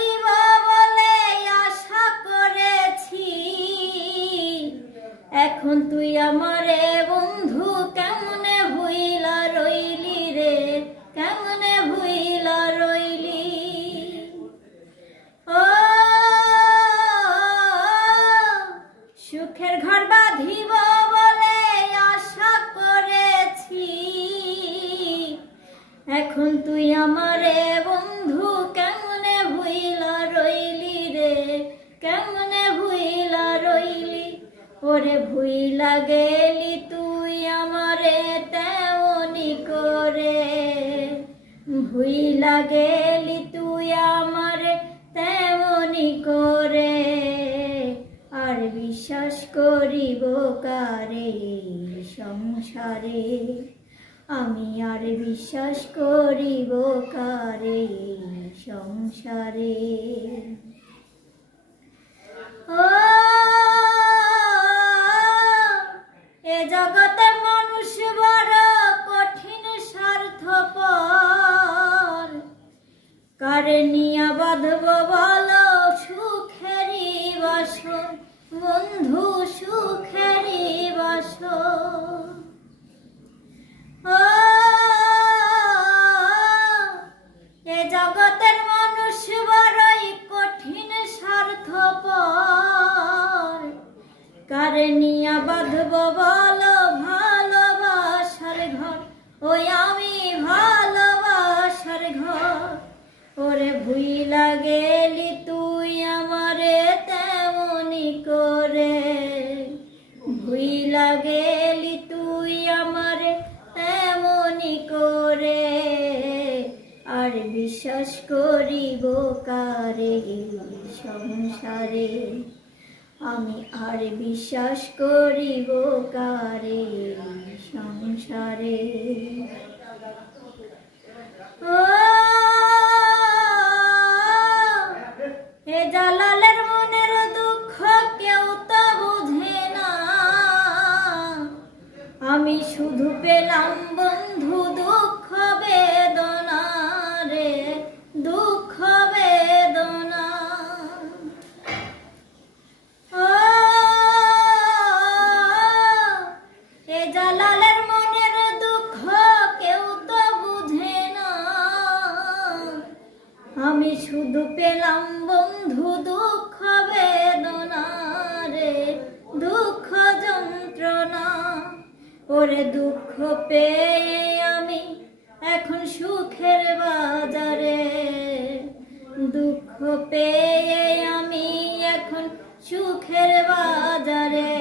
দিব বলে আশা করেছি। এখন তুই আমারে বন্ধু, কেমনে ভুইলা রইলি রে? কেমনে ভুইলা রইলি? ও, সুখের ঘর বাঁধিব বলে আশা করেছি। এখন তুই আমারে বন্ধু ওরে ভুইলা গেলি তুই আমারে তেমনি করে। ভুইলা গেলি তুই আমারে তেমনি করে। আর বিশ্বাস করিব কারে সংসারে? আমি আর বিশ্বাস করিব কারে সংসারে? ও নিয়া বাঁধব বলো সুখেরই বাসর বন্ধু সুখেরই বাসর ও, এ জগতের মানুষ বড়ই কঠিন স্বার্থপর। কারে নিয়া বাঁধব বলো ভালোবাসার ঘর। ওই আমি ভালোবাসার ঘর। ভুইলা গেলি তুই আমারে তেমনি করে। আর বিশ্বাস করিব কারে সংসারে? আমি আর বিশ্বাস করিব কারে সংসারে? ও আমি শুধু পেলাম বন্ধু দুঃখ বেদনা রে, দুঃখ বেদনা। এ জালালের মনের দুঃখ কেউ তো বুঝে না। আমি শুধু পেলাম বন্ধু দুঃখ বেদনা রে, দুঃখ ওরে দুঃখ পেয়ে আমি এখন সুখের বাজারে। দুঃখ পেয়ে আমি এখন সুখের বাজারে।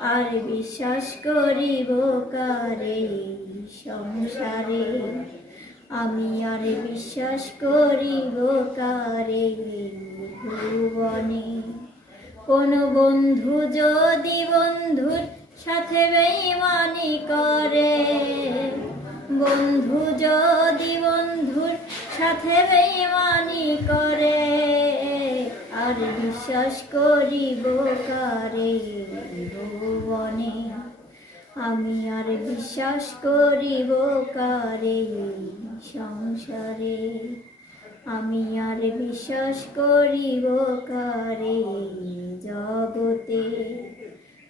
আর বিশ্বাস করিব কারে সংসারে? আমি আর বিশ্বাস করিব কারে ভুবনে কোন বন্ধু যদি বন্ধুর সাথে বেইমানি করে। বন্ধু যদি বন্ধুর সাথে বেইমানি করে, আর বিশ্বাস করিব কারে? ভুবনে আমি আর বিশ্বাস করিব কারে? সংসারে, আমি আর বিশ্বাস করিব কারে? জগতে